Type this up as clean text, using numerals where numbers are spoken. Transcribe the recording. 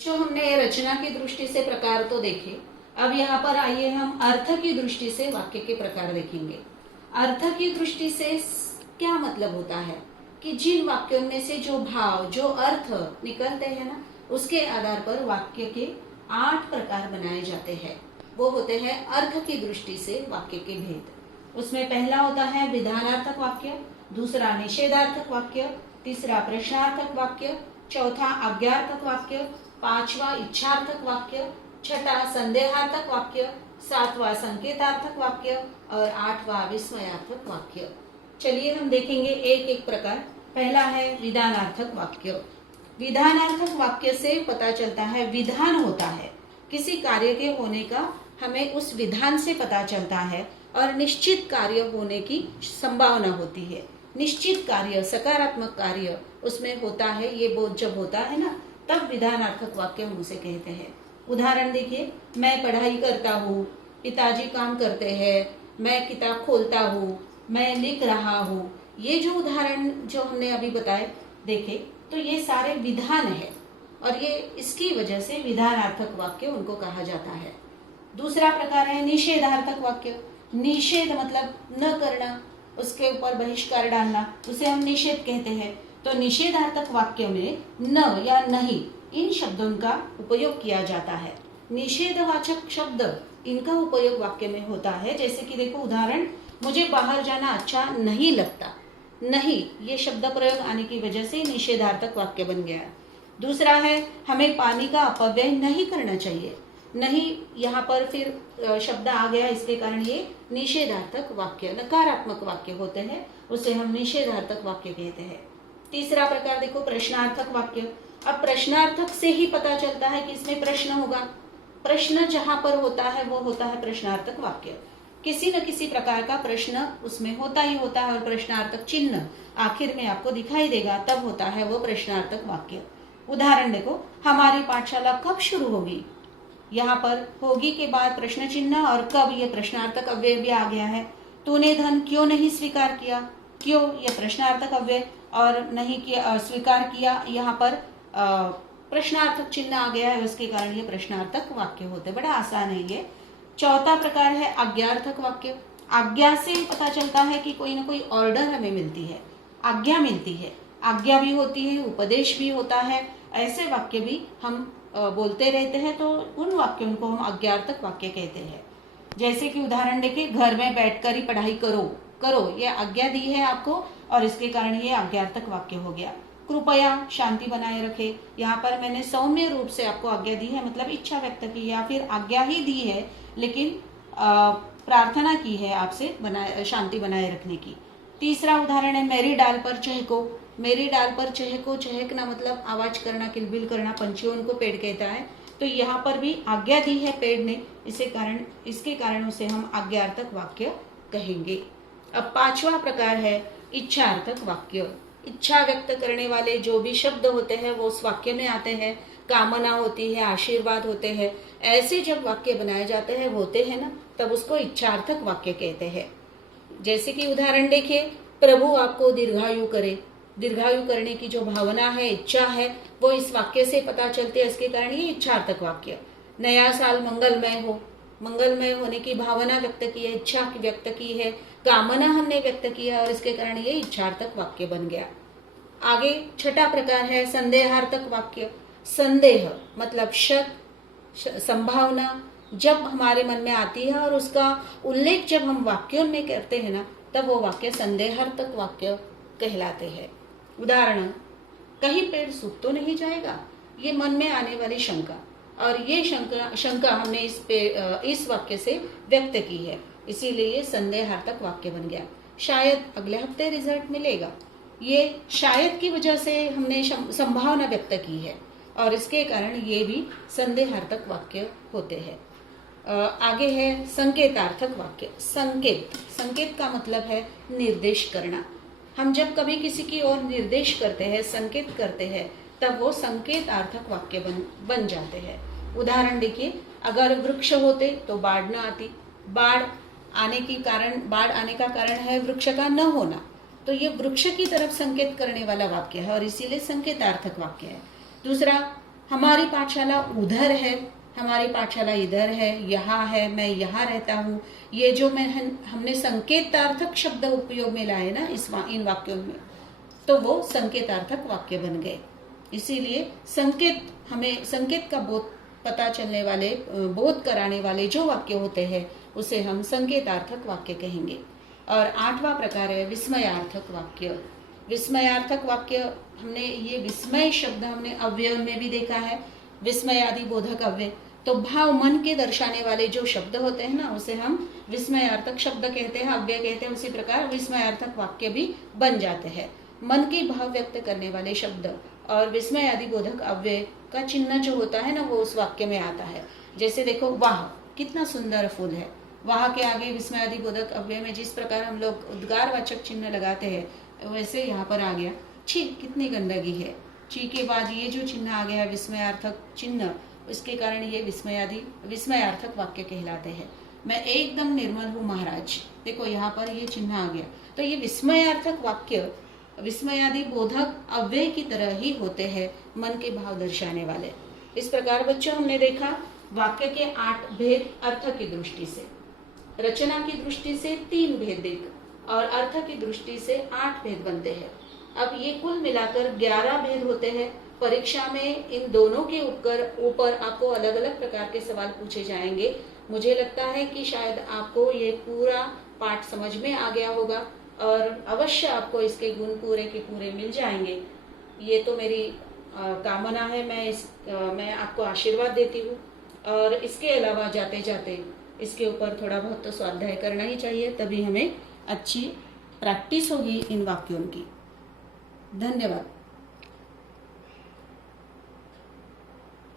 जो हमने रचना की दृष्टि से प्रकार तो देखे, अब यहाँ पर आइए हम अर्थ की दृष्टि से वाक्य के प्रकार देखेंगे। अर्थ की दृष्टि से क्या मतलब होता है कि जिन वाक्यों में से जो भाव, जो अर्थ निकलते हैं ना, उसके आधार पर वाक्य के 8 प्रकार बनाए जाते हैं। वो होते हैं अर्थ की दृष्टि से वाक्य के भेद। उसमें पहला होता है विधानार्थक वाक्य, दूसरा निषेधार्थक वाक्य, तीसरा प्रश्नार्थक वाक्य, चौथा आज्ञार्थक वाक्य, पांचवा इच्छार्थक वाक्य, छठा संदेहार्थक वाक्य, सातवां संकेतार्थक वाक्य और आठवां विस्मयार्थक वाक्य। चलिए हम देखेंगे एक एक प्रकार। पहला है विधानार्थक वाक्य। विधानार्थक वाक्य से पता चलता है, विधान होता है किसी कार्य के होने का, हमें उस विधान से पता चलता है और निश्चित कार्य होने की संभावना होती है। निश्चित कार्य, सकारात्मक कार्य उसमें होता है। ये बोध जब होता है ना, तब विधानार्थक वाक्य हम उसे कहते हैं। उदाहरण देखिए, मैं पढ़ाई करता हूँ, पिताजी काम करते हैं, मैं किताब खोलता हूँ, मैं लिख रहा हूँ। ये जो उदाहरण जो हमने अभी बताए देखे, तो ये सारे विधान है और ये इसकी वजह से विधानार्थक वाक्य उनको कहा जाता है। दूसरा प्रकार है निषेधार्थक वाक्य। निषेध मतलब न करना, उसके ऊपर बहिष्कार डालना, उसे हम निषेध कहते हैं। तो निषेधार्थक वाक्य में न या नहीं इन शब्दों का उपयोग किया जाता है। निषेधवाचक शब्द इनका उपयोग वाक्य में होता है। जैसे कि देखो उदाहरण, मुझे बाहर जाना अच्छा नहीं लगता। नहीं, ये शब्द प्रयोग आने की वजह से निषेधार्थक वाक्य बन गया है। दूसरा है हमें पानी का अपव्यय नहीं करना चाहिए। नहीं, यहाँ पर फिर शब्द आ गया, इसके कारण ये निषेधार्थक वाक्य, नकारात्मक वाक्य होते हैं, उसे हम निषेधार्थक वाक्य कहते हैं। तीसरा प्रकार देखो प्रश्नार्थक वाक्य। अब प्रश्नार्थक से ही पता चलता है कि इसमें प्रश्न होगा। प्रश्न जहां पर होता है वो होता है प्रश्नार्थक वाक्य। किसी न किसी प्रकार का प्रश्न उसमें होता ही होता है और प्रश्नार्थक चिन्ह आखिर में आपको दिखाई देगा, तब होता है वो प्रश्नार्थक वाक्य। उदाहरण देखो, हमारी पाठशाला कब शुरू होगी। यहाँ पर होगी के बाद प्रश्न चिन्ह और कब, ये प्रश्नार्थक अव्यय भी आ गया है। तूने धन क्यों नहीं स्वीकार किया, क्यों, ये प्रश्नार्थक अव्यय, और नहीं किया, स्वीकार किया, यहाँ पर प्रश्नार्थक चिन्ह आ गया है, उसके कारण ये प्रश्नार्थक वाक्य होते। बड़ा आसान है ये। चौथा प्रकार है आज्ञार्थक वाक्य। आज्ञा से पता चलता है कि कोई ना कोई ऑर्डर हमें मिलती है, आज्ञा मिलती है। आज्ञा भी होती है, उपदेश भी होता है। ऐसे वाक्य भी हम बोलते रहते हैं, तो उन वाक्यों को हम आज्ञार्थक वाक्य कहते हैं। जैसे कि उदाहरण देखिए, घर में बैठकर ही पढ़ाई करो, करो, ये आज्ञा दी है आपको और इसके कारण ये आज्ञार्थक वाक्य हो गया। कृपया शांति बनाए रखे, यहाँ पर मैंने सौम्य रूप से आपको आज्ञा दी है, मतलब इच्छा व्यक्त की है या फिर आज्ञा ही दी है, लेकिन प्रार्थना की है आपसे शांति बनाए रखने की। तीसरा उदाहरण है मेरी डाल पर चहको। मेरी डाल पर चहको, चहकना मतलब आवाज करना, किलबिल करना, पंछियों को पेड़ कहता है। तो यहाँ पर भी आज्ञा दी है पेड़ ने, इसके कारण उसे हम आज्ञार्थक वाक्य कहेंगे। अब पांचवा प्रकार है इच्छार्थक वाक्य। इच्छा व्यक्त करने वाले जो भी शब्द होते हैं वो उस वाक्य में आते हैं। कामना होती है, आशीर्वाद होते हैं। ऐसे जब वाक्य बनाए जाते हैं, होते हैं ना, तब उसको इच्छार्थक वाक्य कहते हैं। जैसे कि उदाहरण देखिए, प्रभु आपको दीर्घायु करे। दीर्घायु करने की जो भावना है, इच्छा है, वो इस वाक्य से पता चलती है, इसके कारण ये इच्छार्थक वाक्य। नया साल मंगलमय हो, मंगलमय होने की भावना व्यक्त की है, इच्छा व्यक्त की है, कामना हमने व्यक्त की है और इसके कारण ये इच्छार्थक वाक्य बन गया। आगे छठा प्रकार है संदेहार्थक वाक्य। संदेह मतलब शक, संभावना जब हमारे मन में आती है और उसका उल्लेख जब हम वाक्यों में करते हैं ना, तब वो वाक्य संदेहार्थक वाक्य कहलाते हैं। उदाहरण, कहीं पेड़ सूख तो नहीं जाएगा, ये मन में आने वाली शंका, और ये शंका हमने इस वाक्य से व्यक्त की है, इसीलिए ये संदेहार्थक वाक्य बन गया। शायद अगले हफ्ते रिजल्ट मिलेगा, ये शायद की वजह से हमने संभावना व्यक्त की है और इसके कारण ये भी संदेहार्थक वाक्य होते हैं। आगे है संकेतार्थक वाक्य। संकेत का मतलब है निर्देश करना। हम जब कभी किसी की ओर निर्देश करते हैं, संकेत करते हैं, तब वो संकेतार्थक वाक्य बन जाते हैं। उदाहरण देखिए, अगर वृक्ष होते तो बाढ़ न आती। बाढ़ आने का कारण है वृक्ष का न होना, तो ये वृक्ष की तरफ संकेत करने वाला वाक्य है और इसीलिए संकेतार्थक वाक्य है। दूसरा, हमारी पाठशाला उधर है, हमारी पाठशाला इधर है, यहाँ है, मैं यहाँ रहता हूँ। ये जो हमने संकेतार्थक शब्द उपयोग में लाए ना इन वाक्यों में, तो वो संकेतार्थक वाक्य बन गए। इसीलिए हमें संकेत का बोध पता चलने वाले, बोध कराने वाले जो वाक्य होते हैं उसे हम संकेतार्थक वाक्य कहेंगे। और 8वां प्रकार है विस्मयार्थक वाक्य। विस्मयार्थक वाक्य हमने ये विस्मय शब्द हमने अव्यय में भी देखा है, विस्मयादि बोधक अव्यय। तो भाव मन के दर्शाने वाले जो शब्द होते हैं ना उसे हम विस्मयार्थक शब्द कहते हैं, अव्यय कहते हैं। उसी प्रकार विस्मयार्थक वाक्य भी बन जाते हैं। मन के भाव व्यक्त करने वाले शब्द और विस्मयादि बोधक अव्यय का चिन्ह जो होता है ना वो उस वाक्य में आता है। जैसे देखो, वाह कितना सुंदर फूल है, वाह के आगे विस्मयादि बोधक अव्यय में जिस प्रकार हम लोग उद्गारवाचक चिन्ह लगाते हैं वैसे यहाँ पर आ गया छी, कितनी गंदगी है। छी के बाद ये जो चिन्ह आ गया है विस्मयार्थक चिन्ह, इसके कारण ये विस्मयार्थक वाक्य कहलाते हैं। मैं एकदम निर्मल हूँ महाराज, देखो यहाँ पर ये चिन्ह आ गया। तो ये विस्मयार्थक वाक्य विस्मयादि बोधक अव्यय की तरह ही होते हैं, मन के भाव दर्शाने वाले। इस प्रकार बच्चों हमने देखा वाक्य के 8 भेद अर्थ की दृष्टि से, रचना की दृष्टि से 3 भेद और अर्थ की दृष्टि से 8 भेद बनते हैं। अब ये कुल मिलाकर 11 भेद होते हैं। परीक्षा में इन दोनों के ऊपर आपको अलग अलग प्रकार के सवाल पूछे जाएंगे। मुझे लगता है कि शायद आपको ये पूरा पाठ समझ में आ गया होगा और अवश्य आपको इसके गुण पूरे के पूरे मिल जाएंगे। ये तो मेरी कामना है। मैं आपको आशीर्वाद देती हूँ। और इसके अलावा जाते जाते इसके ऊपर थोड़ा बहुत तो स्वाध्याय करना ही चाहिए, तभी हमें अच्छी प्रैक्टिस होगी इन वाक्यों की। धन्यवाद।